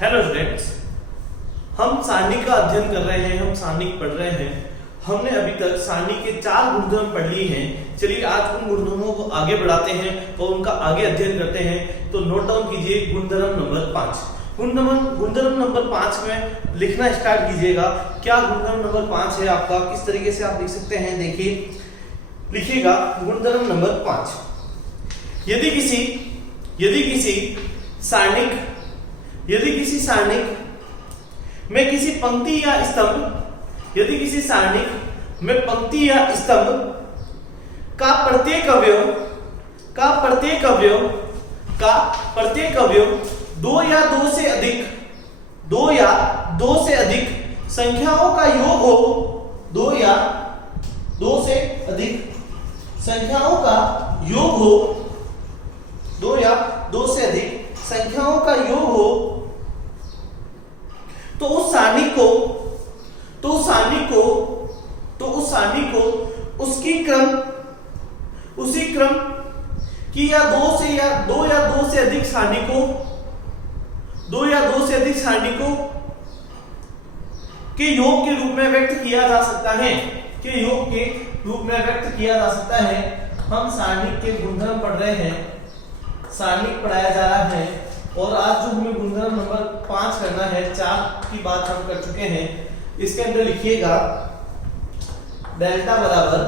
Hello students, हम सारणी का अध्ययन कर रहे हैं, हम सारणी पढ़ रहे हैं। हमने अभी तक सारणी के 4 गुणधर्म पढ़ लिए हैं। चलिए आज उन गुणधर्मों को आगे बढ़ाते हैं और उनका आगे अध्ययन करते हैं। तो नोट डाउन कीजिए गुणधर्म नंबर 5। गुणधर्म नंबर 5 में लिखना स्टार्ट कीजिएगा। क्या गुणधर्म नंबर 5 है आपका, किस तरीके से आप लिख सकते हैं, देखिए लिखिएगा गुणधर्म नंबर 5। यदि किसी सारणिक में किसी पंक्ति या स्तंभ का प्रत्येक अवयव 2 या 2 से अधिक संख्याओं का योग हो, 2 या 2 से अधिक संख्याओं का योग हो, 2 या 2 से अधिक संख्याओं का योग हो, तो उस सारणी को उसी क्रम की या 2 से अधिक सारणी को के योग के रूप में व्यक्त किया जा सकता है। हम सारणी के गुणधर्म पढ़ रहे हैं, सारणी पढ़ाया जा रहा है और आज जो हमें गुणधर्म नंबर 5 करना है, 4 की बात हम कर चुके हैं। इसके अंदर लिखिएगा डेल्टा बराबर,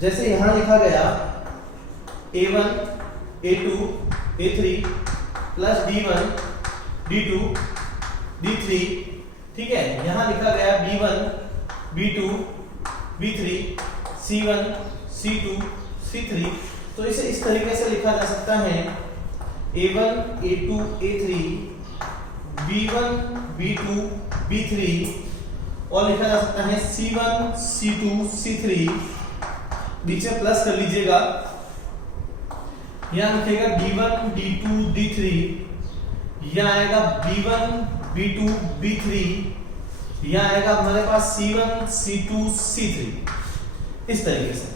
जैसे यहां लिखा गया A1 A2 A3 plus D1 D2 D3, ठीक है। यहां लिखा गया B1 B2 B3 C1 C2 C3। तो इसे इस तरीके से लिखा जा सकता है A1 A2 A3 B1 B2 B3 और लिखा जा सकता है C1 C2 C3। नीचे प्लस कर लीजिएगा, यहां लिखेगा B1 D2 D3, यहां आएगा B1 B2 B3, यहां आएगा हमारे पास C1 C2 C3, इस तरीके से।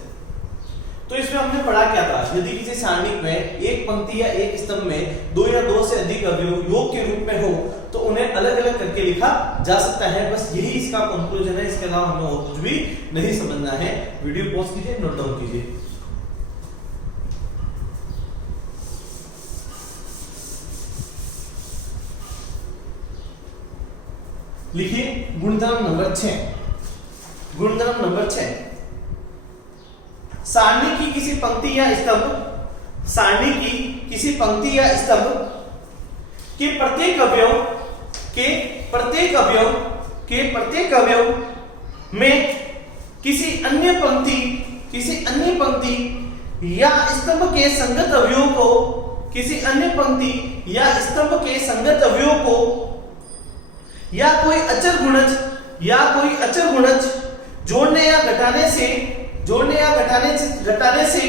तो इसमें हमने पढ़ा क्या था, यदि किसी सारणी में एक पंक्ति या एक स्तंभ में 2 या 2 से अधिक अवयव योग के रूप में हो तो उन्हें अलग अलग करके लिखा जा सकता है। बस यही इसका कंक्लूजन है, इसके अलावा हमें और कुछ भी नहीं समझना है। वीडियो पॉज कीजिए, नोट डाउन कीजिए। लिखिए गुणधर्म नंबर 6। गुणधर्म नंबर 6, सारणी की किसी पंक्ति या स्तंभ के प्रत्येक अवयव में किसी अन्य पंक्ति या स्तंभ के संगत अवयव को या कोई अचर गुणज जोड़ने या घटाने से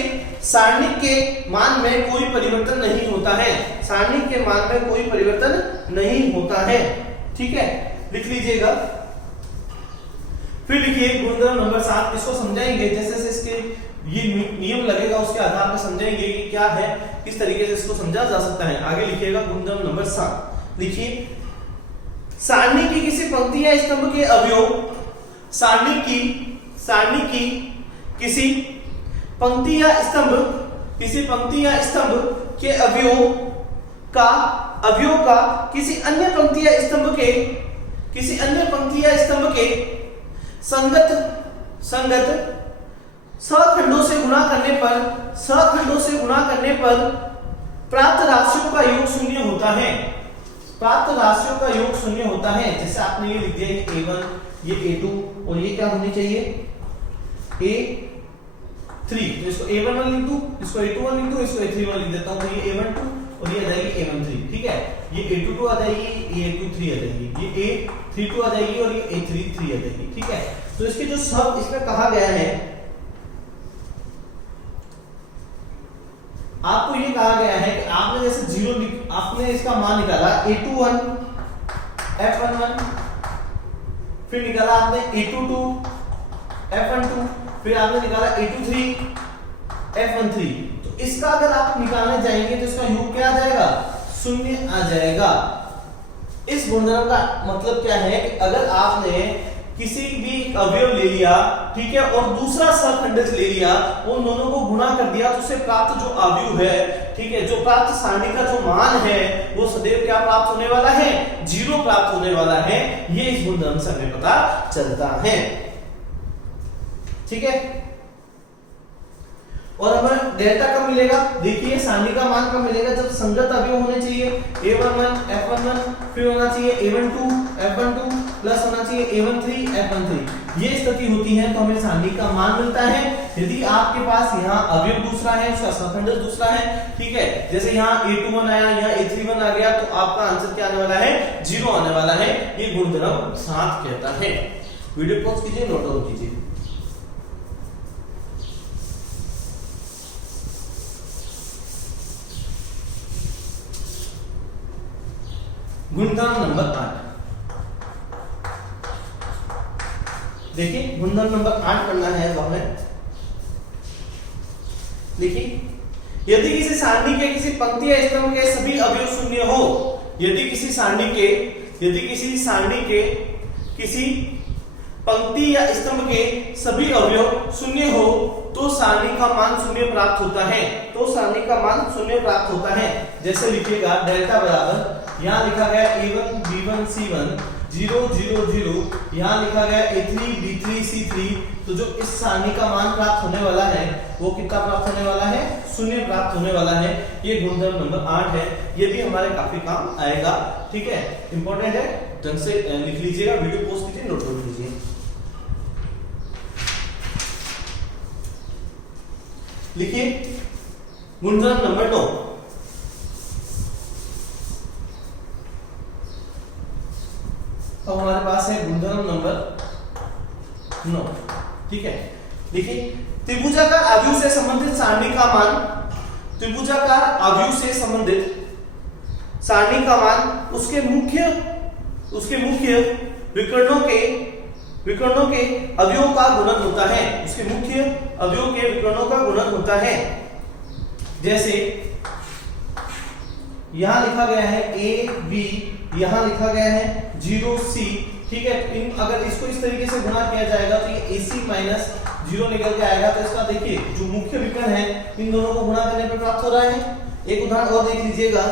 सारणी के मान में कोई परिवर्तन नहीं होता है, ठीक है। लिख लीजिएगा। फिर लिखिए गुणधर्म नंबर 7। इसको समझाएंगे, जैसे इसके ये नियम लगेगा उसके आधार पर समझाएंगे कि क्या है, किस तरीके से इसको समझा जा सकता है। आगे लिखिएगा गुणधर्म नंबर 7। लिखिए सारणी की किसी पंक्ति या स्तंभ के अवयव किसी पंक्ति या स्तंभ के अवयव का किसी अन्य पंक्ति या स्तंभ के संगत सखंडों से गुणा करने पर प्राप्त राशियों का योग शून्य होता है। जैसे आपने ये लिख दिया कि A1, ये A2 और ये क्या होनी चाहिए A3। तो इसको A11 लिख दूं, इसको A21 लिख दूं, इसको A31 लिख देता हूं। तो ये A12 और ये आ जाएगी A13, ठीक है। ये A22 आ जाएगी, ये A23 आ जाएगी, ये A32 आ जाएगी और ये A33 आ जाएगी, ठीक है। तो इसके जो शब्द इसमें कहा गया है, आपको ये कहा गया है कि आपने जैसे आपने इसका मान निकाला A21 F11, फिर निकाला आपने A22 F12, फिर आपने निकाला A23 F13। तो इसका अगर आप निकालने जाएंगे तो इसका योग क्या आ जाएगा, शून्य आ जाएगा। इस गुणधर्म का मतलब क्या है कि अगर आपने किसी भी अवयव ले लिया, ठीक है, और दूसरा सहखंडज ले लिया, उन दोनों को गुणा कर दिया, तो उससे प्राप्त जो अवयव है, ठीक है, जो प्राप्त सारणी का जो मान है वो सदैव क्या प्राप्त होने वाला है, 0 प्राप्त होने वाला है। ये इस गुणधर्म से हमें पता चलता है, ठीक है। और हमें डेल्टा कब मिलेगा, देखिए सारणी का मान कब मिलेगा, जब संगत अवयव होने चाहिए a11 f11, फिर होना चाहिए a12 f12 प्लस होना चाहिए a13 f13। ये स्थिति होती है तो हमें सारणी का मान मिलता है। यदि आपके पास यहाँ अवयव दूसरा है, उसका सहखंडज दूसरा है, ठीक है, जैसे यहाँ a21 आया, यहाँ a31 आ गया, तो आपका आंसर क्या आने वाला है, 0 आने वाला है। ये गुणधर्म 7 कहता है। वीडियो पॉज कीजिए, नोट डाउन कीजिए। गुणधर्म नंबर 8, देखिए गुणधर्म नंबर 8 पढ़ना है वह है, देखिए यदि किसी सारणी के किसी पंक्ति या स्तंभ के सभी अवयव शून्य हो, यदि किसी सारणी के किसी पंक्ति या स्तंभ के सभी अवयव शून्य हो तो सारणी का मान 0 प्राप्त होता है, तो सारणी का मान 0 प्राप्त होता है। जैसे लिखिएगा डेल्टा बराबर, यहाँ लिखा गया a1 b1 c1 0 0 0, यहाँ लिखा गया a3 b3 c3, तो जो इस सारणी का मान प्राप्त होने वाला है वो कितना प्राप्त होने वाला है, 0 प्राप्त होने वाला है। ये गुणधर्म नंबर 8 है, ये भी हमारे काफी काम आएगा, ठीक है, इंपॉर्टेंट है, ढंग से लिख लीजिएगा, वीडियो पोस्ट कीजिए, नोट डाउन कीजिए। लिखिए गुणधर्म नंबर 9, अब हमारे पास है गुणधर्म नंबर 9, ठीक है। देखिए त्रिभुजाकार अवयव से संबंधित सारणी का मान, त्रिभुजाकार अवयव से संबंधित सारणी का मान उसके मुख्य विकर्णों के अवयवों का गुणन होता है, उसके मुख्य अवयवों के विकर्णों का गुणन होता है। जैसे यहां लिखा गया है a b, यहां लिखा गया है 0 c, ठीक है, अगर इसको इस तरीके से गुणा किया जाएगा तो ये ac माइनस 0 निकल के आएगा, तो इसका देखिए जो मुख्य विकर्ण है इन दोनों को गुणा करने पर प्राप्त हो रहा है। एक उदाहरण और देख लीजिएगा,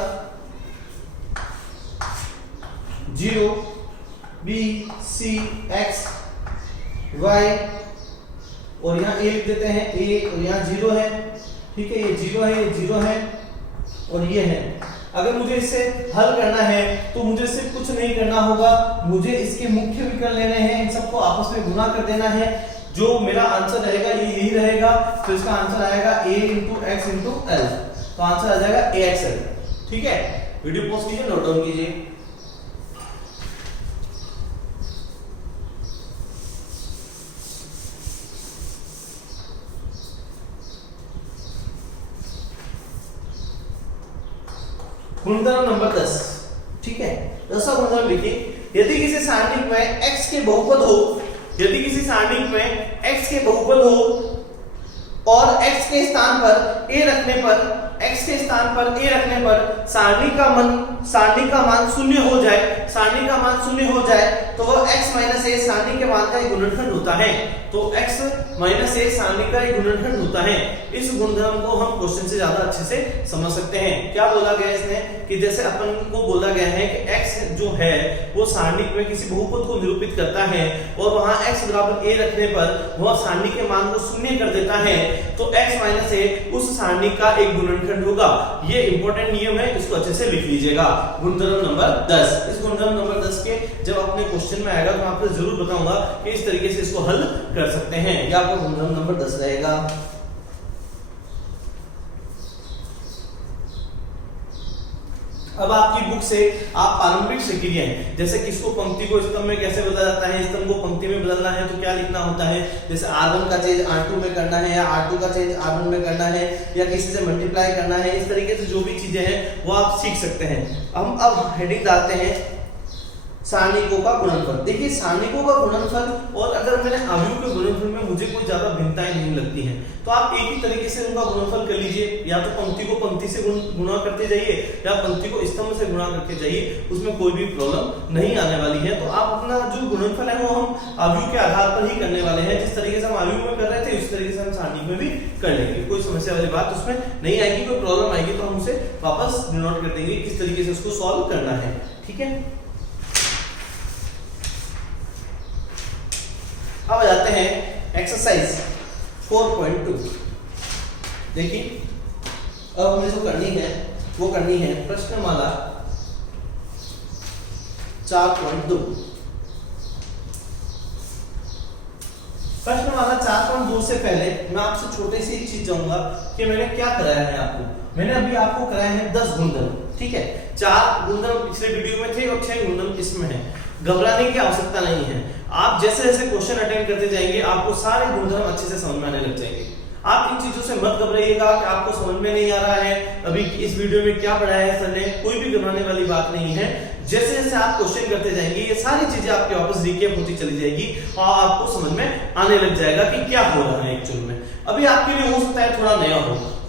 0 b c x y, और यहाँ a लिख देते हैं a, और यहाँ 0 है, ठीक है, ये 0 है, ये 0 है और ये है। अगर मुझे इसे हल करना है तो मुझे सिर्फ कुछ नहीं करना होगा, मुझे इसके मुख्य विकर्ण लेने हैं, इन सबको आपस में गुणा कर देना है, जो मेरा आंसर रहेगा ये यही रहेगा, तो इसका आंसर आएगा a into x into L, तो आंसर आ जाएगा AXL, ठीक है। वीडियो पॉज कीजिए, नोट डाउन कीजिए। गुणधर्म नंबर 10, ठीक है, 10वां गुणधर्म लिखिए, यदि किसी सारणी में x के बहुपद हो, यदि किसी सारणी में x के बहुपद हो और x के स्थान पर a रखने पर सारणी का मान 0 हो जाए, तो वह x माइनस a सारणी के मान का एक गुणनखंड होता है, तो x माइनस a सारणी का एक गुणनखंड होता है। इस गुणधर्म को हम क्वेश्चन से ज्यादा अच्छे से समझ सकते हैं। क्या बोला गया इसने कि जैसे अपन को बोला गया है कि x जो है वो सारणी में किसी बहुपद को निरूपित करता है और वहां x बराबर a रखने पर वह सारणी के मान को 0 कर देता है, तो x माइनस a उस सारणी का एक गुणनखंड होगा। ये इंपॉर्टेंट नियम है, इसको अच्छे से लिख लीजिएगा। गुणधर्म नंबर 10, इस गुणधर्म नंबर 10 के जब अपने क्वेश्चन में आएगा तो मैं आपको जरूर बताऊंगा कि इस तरीके से इसको हल कर सकते हैं। ये आपका गुणधर्म नंबर 10 रहेगा। अब आपकी बुक से आप पारंपरिक प्रक्रिया है, जैसे किसको पंक्ति को स्तंभ में कैसे बदला जाता है, स्तंभ को पंक्ति में बदलना है तो क्या लिखना होता है, जैसे R1 का चेंज R2 में करना है या R2 का चेंज R1 में करना है या किसी से मल्टीप्लाई करना है, इस तरीके से जो भी चीजें हैं वो आप सीख सकते हैं। हम अब हेडिंग डालते हैं सारणिकों का गुणनफल। देखिए सारणिकों का गुणनफल और अगर मेरे अवयव के गुणनफल में मुझे कोई ज्यादा भिन्नताएं नहीं लगती हैं, तो आप एक ही तरीके से उनका गुणनफल कर लीजिए, या तो पंक्ति को पंक्ति से गुणा करते जाइए या पंक्ति को स्तंभ से गुणा करके जाइए, उसमें कोई भी प्रॉब्लम नहीं आने वाली है। तो आप अपना जो गुणनफल है वो हम अवयव के आधार पर ही करने वाले हैं, जिस तरीके से हम अवयव में कर रहे थे उस तरीके से हम सारणिक में भी कर लेंगे। कोई समस्या वाली बात उसमें नहीं आएगी, कोई प्रॉब्लम आएगी तो हम उसे वापस नोट कर देंगे किस तरीके से उसको सॉल्व करना है। ठीक है, अब आ जाते हैं एक्सरसाइज 4.2। देखिए अब हमें जो करनी है वो करनी है प्रश्नमाला 4.2। प्रश्नमाला 4.2 से पहले मैं आपसे छोटे सी एक चीज चाहूंगा कि मैंने क्या कराया है आपको। मैंने अभी आपको कराया है 10 गुणधर्म। ठीक है, 4 गुणधर्म पिछले वीडियो में थे और 6 गुणधर्म इसमें है। घबराने की आवश्यकता नहीं है, आप जैसे जैसे क्वेश्चन अटेंड करते जाएंगे आपको सारे गुणधर्म अच्छे से समझ में आने लग जाएंगे। आप इन चीजों से मत घबराइएगा कि आपको समझ में नहीं आ रहा है, अभी इस वीडियो में क्या पढ़ाया है सर ने, कोई भी घबराने वाली बात नहीं है। जैसे जैसे आप क्वेश्चन करते जाएंगे ये सारी चीजें आपके वापस रिकैप होती चली जाएगी और आपको समझ में आने लग जाएगा कि क्या हो रहा है एक्चुअल में। अभी आपके लिए हो सकता है थोड़ा नया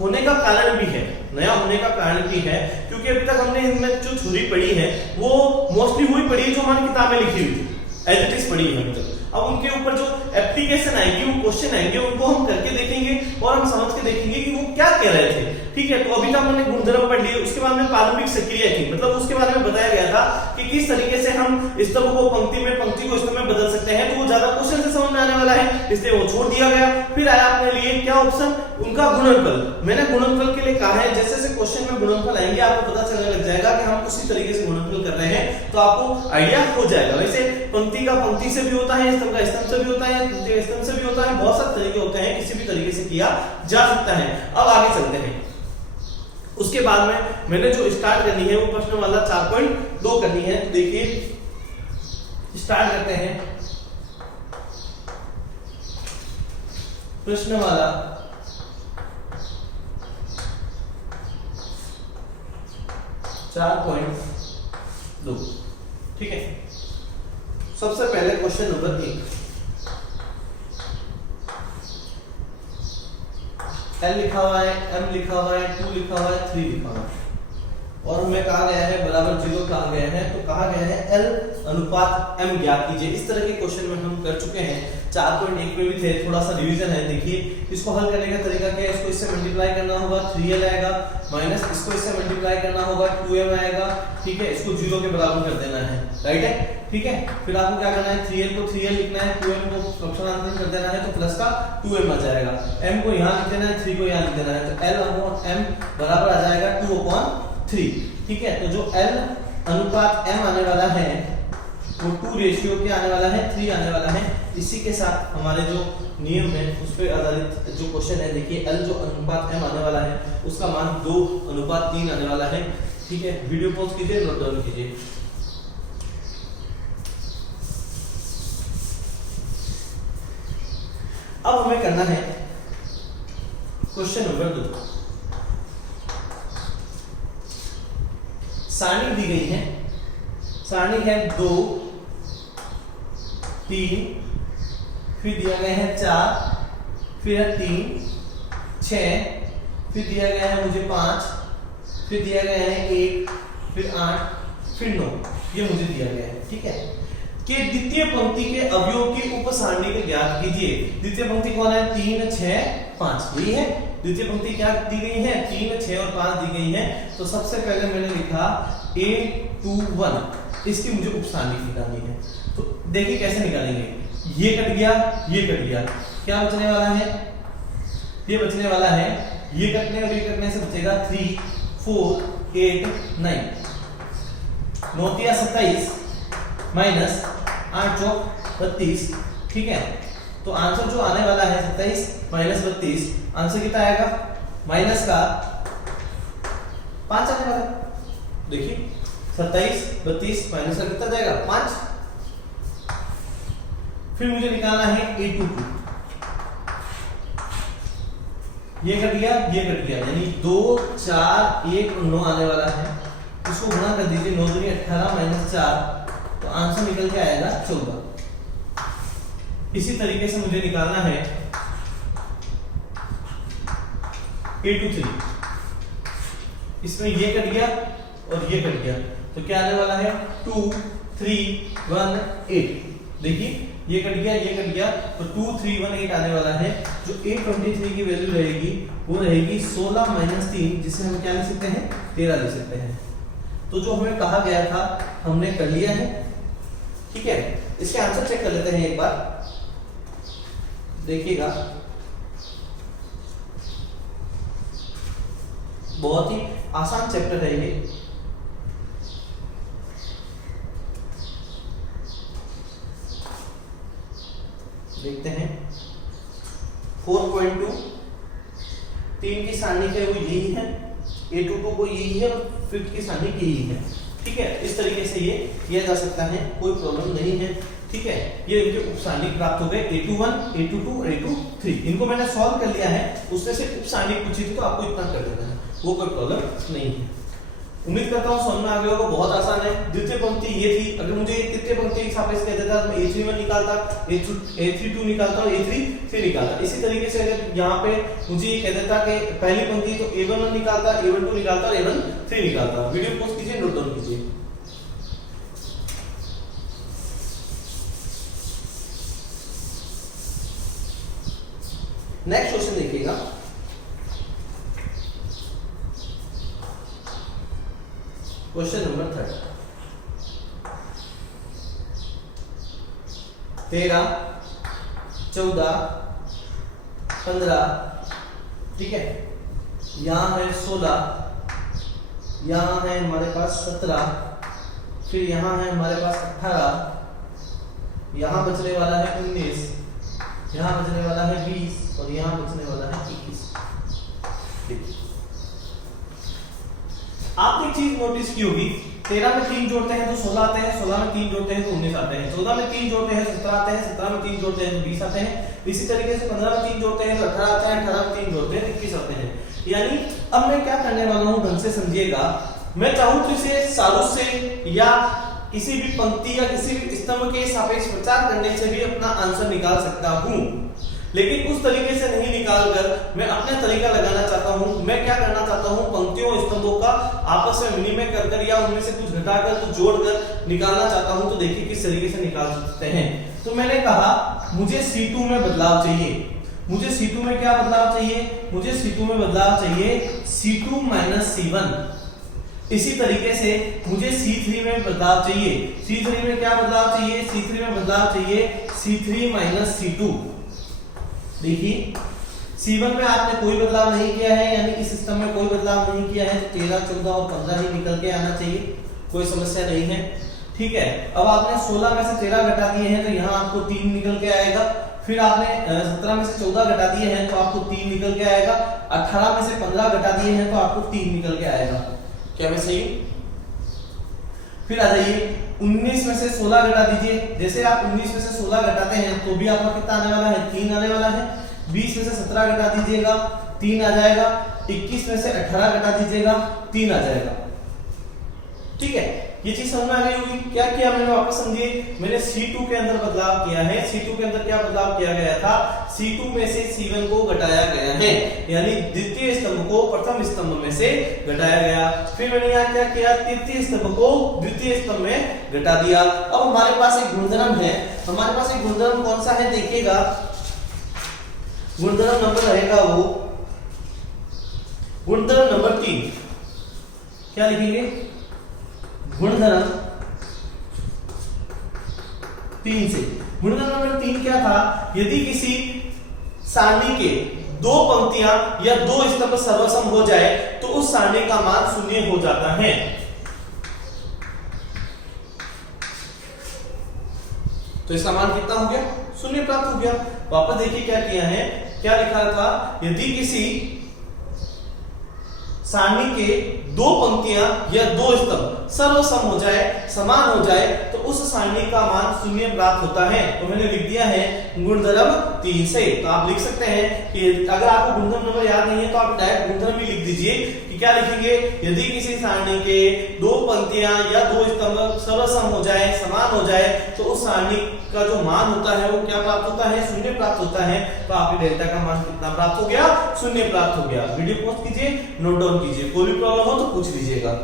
होने का कारण भी है, नया होने का कारण भी है क्योंकि अभी तक हमने इनमें जो थ्योरी पढ़ी है वो मोस्टली वही पढ़ी है जो हमारी किताब में लिखी हुई थी, एज इट इज पढ़ी है अभी तक। अब उनके ऊपर जो एप्लीकेशन आएगी, वो क्वेश्चन आएंगे, उनको हम करके देखेंगे और हम समझ के देखेंगे कि वो क्या कह रहे थे। ठीक है, तो अभी तक हमने गुणधर्म पढ़ लिए, उसके बाद में प्रारंभिक सक्रिया थी, मतलब उसके बारे में बताया गया था कि किस तरीके से हम स्तंभ को पंक्ति में, पंक्ति को स्तंभ में बदल सकते हैं। तो वो ज्यादा क्वेश्चन से समझ में आने वाला है इसलिए वो छोड़ दिया गया। फिर आया अपने लिए क्या ऑप्शन, उनका गुणनफल। मैंने गुणनफल के लिए कहा है जैसे जैसे क्वेश्चन में गुणनफल आएंगे आपको पता चलने लग जाएगा कि हम उसी तरीके से गुणनफल कर रहे हैं, तो आपको आइडिया हो जाएगा। वैसे पंक्ति का पंक्ति से भी होता है, स्तंभ का स्तंभ से भी होता है, पंक्ति का स्तंभ से भी होता है, बहुत सारे तरीके होते हैं, किसी भी तरीके से किया जा सकता है। अब आगे चलते हैं। उसके बाद में मैंने जो स्टार्ट करनी है वो प्रश्नमाला 4.2 करनी है। तो देखिए स्टार्ट करते हैं प्रश्नमाला 4.2। ठीक है, सबसे पहले क्वेश्चन नंबर 1, L लिखा हुआ है, M लिखा हुआ है, 2 लिखा हुआ है, 3 लिखा हुआ है और हमें कहा गया है बराबर 0 कहा गया है। तो कहा गया है L अनुपात M ज्ञात कीजिए। इस तरह के क्वेश्चन में हम कर चुके हैं, 4.1 में भी थे, थोड़ा सा रिवीजन है। देखिए इसको हल करने का तरीका क्या है, इसको इससे मल्टीप्लाई करना होगा 3L आएगा, माइनस इसको इससे मल्टीप्लाई करना होगा 2M आएगा। ठीक है, इसको 0 के बराबर कर देना है, राइट है। ठीक है, फिर आपको क्या करना है, 3L को 3L लिखना है, 2M को फंक्शनांतरण कर देना है तो प्लस का 2M आ जाएगा, M को यहाँ लिख देना है, 3 को यहाँ लिख देना है, तो L/M बराबर आ जाएगा 2/3। ठीक है, तो जो L अनुपात M आने वाला है वो 2 रेशियो के आने वाला है, 3 आने वाला है। इसी के साथ हमारे जो नियम है उस पर आधारित जो क्वेश्चन है, देखिए L जो अनुपात M आने वाला है उसका मान 2/3 आने वाला है। ठीक है, वीडियो पॉज कीजिए, नोट डाउन कीजिए। अब हमें करना है क्वेश्चन नंबर 2। सारणी दी गई है, सारणी है 2 3, फिर दिया गया है 4, फिर है 3 6, फिर दिया गया है मुझे 5, फिर दिया गया है 1, फिर 8, फिर 9, ये मुझे दिया गया है। ठीक है, कि द्वितीय पंक्ति के अवयव की उप सारणी को ज्ञात कीजिए। द्वितीय पंक्ति कौन है, 3 6 5, यही है द्वितीय पंक्ति। क्या दी गई है, 3 6 और 5 दी गई है। तो सबसे पहले मैंने लिखा A21, इसकी मुझे उप सारणी निकालनी है। तो देखिए कैसे निकालेंगे, ये कट गया, ये कट गया, क्या बचने वाला है, ये बचने वाला है, ये कटने और ये कटने से बचेगा 3 4 8 9, 9 3 27 माइनस 8 चौक 32। ठीक है, तो आंसर जो आने वाला है 27 माइनस 32, आंसर कितना आएगा, माइनस का 5 आने वाला है। देखिए 27 32 माइनस का कितना जाएगा 5। फिर मुझे निकालना है A22, ये कट गया, ये कट गया, यानी 2 4 1 और 9 आने वाला है। इसको गुणा कर दीजिए, 9 दूनी 18 माइनस 4, तो आंसर निकल के आएगा 14। इसी तरीके से मुझे निकालना है A23। इसमें ये कट गया और ये कट गया, तो क्या आने वाला है 2 3 1 8। देखिए ये कट गया, ये कट गया, तो 2 3 1 8 आने वाला है। जो A23 की वैल्यू रहेगी वो रहेगी 16 - 3, जिसे हम क्या लिख सकते हैं 13 लिख सकते हैं। तो जो हमें कहा गया था हमने कर लिया है। ठीक है, इसके आंसर चेक कर लेते हैं एक बार, देखिएगा। बहुत ही आसान चैप्टर है ये। देखते हैं 4.2 3 की सारणी है वो यही है, A22 को यही है और 5th की सारणी यही है। ठीक है, इस तरीके से ये किया जा सकता है, कोई प्रॉब्लम नहीं है। ठीक है, ये इनके उप सारणी प्राप्त हो गए A21 A22 और A23। इनको मैंने सॉल्व कर लिया है, उसमें से उप सारणी पूछी थी तो आपको इतना कर देना है, वो कोई प्रॉब्लम नहीं है। उम्मीद करता हूं समझ में आ गया होगा, बहुत आसान है। द्वितीय पंक्ति ये थी, अगर मुझे तृतीय पंक्ति के सापेक्ष कह देता तो मैं A31 निकालता, A32 निकालता और A33 निकालता। इसी तरीके से अगर यहाँ पे मुझे ये कह देता कि पहली पंक्ति तो A11 निकालता, A12 निकालता और A13 निकालता। वीडियो पॉज कीजिए, नोट डाउन कीजिए। नेक्स्ट क्वेश्चन देखिएगा, क्वेश्चन नंबर 3 13 14 15। ठीक है, यहां है 16, यहां है हमारे पास 17, फिर यहां है हमारे पास 18, यहां बचने वाला है 19, यहां बचने वाला है 20 और यहां बचने वाला है 21। आपने एक चीज नोटिस की होगी, 13 में 3 जोड़ते हैं तो 16 आते हैं, 16 में 3 जोड़ते हैं तो 19 आते हैं, 14 में 3 जोड़ते हैं तो 17 आते हैं, 17 में 3 जोड़ते हैं तो 20 आते हैं। इसी तरीके से 15 में 3 जोड़ते हैं तो 18 आते हैं, 18 में 3 जोड़ते हैं तो 21 आते हैं। यानी अब मैं क्या करने वाला हूं, ढंग से समझिएगा। मैं चाहूं तो इसे सारों से या किसी भी पंक्ति या किसी भी स्तंभ के सापेक्ष प्रचार करने से भी अपना आंसर निकाल सकता हूं, लेकिन उस तरीके से नहीं निकालकर मैं अपना तरीका लगाना चाहता हूं। मैं क्या करना चाहता हूं, पंक्तियों और स्तंभों का आपस में विनिमय कर या उनमें से कुछ घटाकर कुछ जोड़कर निकालना चाहता हूं। तो देखिए किस तरीके से निकाल सकते हैं। तो मैंने कहा मुझे C2 में बदलाव चाहिए, मुझे C2 में क्या बदलाव चाहिए, मुझे C2 में बदलाव चाहिए C2 - C1। इसी तरीके से मुझे C3 में बदलाव चाहिए, C3 में क्या बदलाव चाहिए, C3 में बदलाव चाहिए C3 - C2। देखिए C1 में आपने कोई बदलाव नहीं किया है, यानी इस सिस्टम में कोई बदलाव नहीं किया है, तो 13 14 और 15 ही निकल के आना चाहिए, कोई समस्या नहीं है। ठीक है, अब आपने 16 में से 13 घटा दिए हैं तो यहाँ आपको 3 निकल के आएगा। फिर आपने 17 में से 14 घटा दिए हैं तो आपको 3 निकल के आएगा। 18 में से 15 घटा दिए हैं तो आपको 3 निकल के आएगा। क्या मैं सही हूं? फिर आ जाइए 19 में से 16 घटा दीजिए। जैसे आप 19 में से 16 घटाते हैं तो भी आपका कितना आने वाला है, 3 आने वाला है। 20 में से 17 घटा दीजिएगा, 3 आ जाएगा। 21 में से 18 घटा दीजिएगा, 3 आ जाएगा। ठीक है, ये चीज समझ में आ गई होगी। क्या किया मैंने, वापस समझिए। मैंने C2 के अंदर बदलाव किया है। C2 के अंदर क्या बदलाव किया गया था, C2 में से C1 को घटाया गया है, यानी द्वितीय स्तंभ को प्रथम स्तंभ में से घटाया गया। फिर मैंने यहाँ क्या किया, तृतीय स्तंभ को द्वितीय स्तंभ में घटा दिया। अब हमारे पास एक गुणधर्म है, हमारे पास एक गुणधर्म कौन सा है, देखिएगा। गुणधर्म नंबर रहेगा वो गुणधर्म नंबर 3। क्या लिखेंगे, गुणधर्म 3 से। गुणधर्म नंबर 3 क्या था, यदि किसी सारणी के 2 पंक्तियां या 2 स्तंभ सर्वसम हो जाए तो उस सारणी का मान 0 हो जाता है। तो इसका मान कितना हो गया, 0 प्राप्त हो गया। वापस देखिए क्या किया है, क्या लिखा था, यदि किसी सारणी के 2 पंक्तियां या 2 स्तंभ सर्वसम हो जाए, समान हो जाए, तो उस सारणी का मान शून्य प्राप्त होता है। तो मैंने लिख दिया है गुणधर्म 3 से। तो आप लिख सकते हैं कि अगर आपको गुणधर्म नंबर याद नहीं है तो आप डायरेक्ट गुणधर्म भी लिख दीजिए कि क्या लिखेंगे, यदि किसी सारणी के दो पंक्तियां या दो स्तंभ सर्वसम हो जाए, समान हो जाए, तो उस सारणी का जो मान होता है वो क्या प्राप्त होता है, शून्य प्राप्त होता है। तो आपके डेल्टा का मान कितना प्राप्त हो गया, शून्य प्राप्त हो गया। वीडियो पॉज कीजिए, नोट डाउन कीजिए, कोई भी प्रॉब्लम हो तो पूछ लीजिएगा।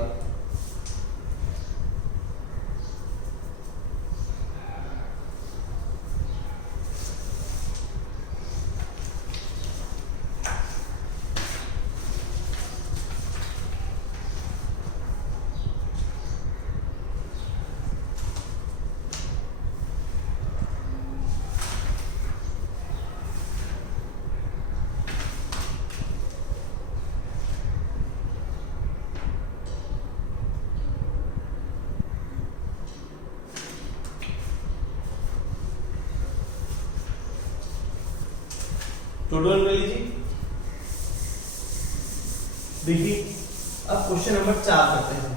टोटल कर लीजिए। देखिए अब क्वेश्चन नंबर 4 करते हैं।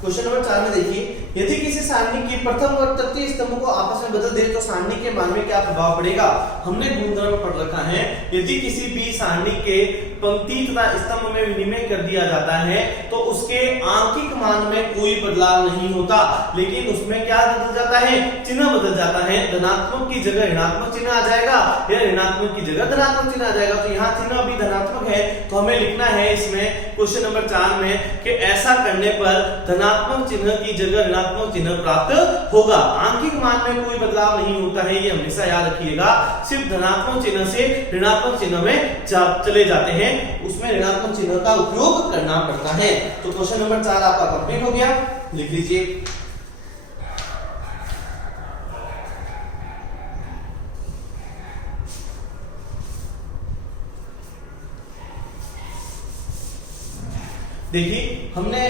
क्वेश्चन नंबर 4 में देखिए, यदि किसी सारणी के प्रथम और तृतीय स्तंभ को आपस में बदल दे तो सारणी के मान में क्या प्रभाव पड़ेगा। हमने गुणधर्म पढ़ रखा है, यदि किसी भी सारणी के पंक्ति तथा स्तंभ में विनिमय कर दिया जाता है तो उसके आंकिक मान में कोई बदलाव नहीं होता, लेकिन उसमें क्या बदल जाता है, चिन्ह बदल जाता है। धनात्मक की जगह ऋणात्मक चिन्ह आ जाएगा या ऋणात्मक की जगह धनात्मक चिन्ह आ जाएगा। तो यहाँ चिन्ह अभी धनात्मक है तो हमें लिखना है इसमें क्वेश्चन नंबर 4 में कि ऐसा करने पर धनात्मक चिन्ह की जगह ऋणात्मक चिन्ह प्राप्त होगा। आंकिक मान में कोई बदलाव नहीं होता है, ये हमेशा याद रखिएगा। सिर्फ धनात्मक चिन्ह से ऋणात्मक चिन्ह में चले जाते हैं, उसमें ऋणात्मक चिन्ह का उपयोग करना पड़ता है। तो क्वेश्चन नंबर 4 आपका कंप्लीट हो गया, लिख लीजिए। देखिए हमने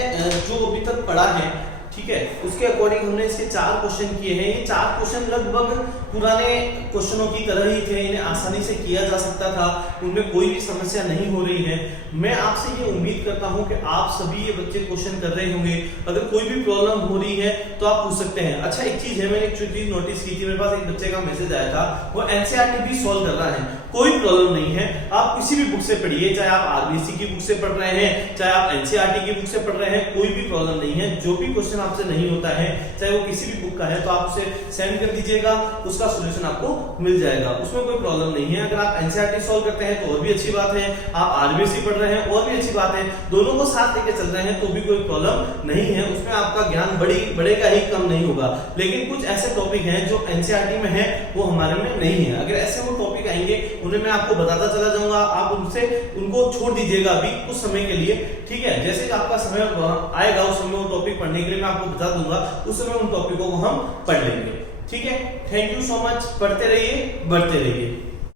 जो अभी तक पढ़ा है, ठीक है, उसके अकॉर्डिंग हमने इसके 4 क्वेश्चन किए हैं। ये 4 क्वेश्चन लगभग पुराने क्वेश्चनों की तरह ही थे, इन्हें आसानी से किया जा सकता था, उनमें कोई भी समस्या नहीं हो रही है। मैं आपसे ये उम्मीद करता हूं कि आप सभी ये बच्चे क्वेश्चन कर रहे होंगे। अगर कोई भी प्रॉब्लम हो रही है तो आप पूछ सकते हैं। अच्छा एक चीज है, मैंने एक चीज नोटिस की थी, मेरे पास एक बच्चे का मैसेज आया था, वो एनसीईआरटी भी सॉल्व कर रहा है, कोई प्रॉब्लम नहीं है। आप किसी भी बुक से पढ़िए, चाहे आप आरबीएससी की बुक से पढ़ रहे हैं, चाहे आप एनसीईआरटी की बुक से पढ़ रहे हैं, कोई भी प्रॉब्लम नहीं है। जो भी क्वेश्चन आपसे नहीं होता है, चाहे वो किसी भी बुक का है, तो आप उसे सेंड कर दीजिएगा, उसका सॉल्यूशन आपको मिल जाएगा, उसमें कोई प्रॉब्लम नहीं है। अगर आप एनसीईआरटी सॉल्व करते हैं तो और भी अच्छी बात है, आप आरबीएससी पढ़ रहे हैं और भी अच्छी बात है, दोनों को साथ लेके चल रहे हैं तो भी कोई प्रॉब्लम नहीं है, उसमें आपका ज्ञान बढ़ेगा ही, कम नहीं होगा। लेकिन कुछ ऐसे टॉपिक हैं जो एनसीईआरटी में है, वो हमारे में नहीं है। अगर ऐसे वो टॉपिक आएंगे उन्हें मैं आपको बताता चला जाऊंगा, आप उनको छोड़ दीजिएगा अभी कुछ समय के लिए, ठीक है। जैसे आपका समय आएगा उस समय वो टॉपिक पढ़ने के लिए मैं आपको बता दूंगा, उस समय उन टॉपिकों को हम पढ़ लेंगे, ठीक है। थैंक यू सो मच, पढ़ते रहिए, बढ़ते रहिए।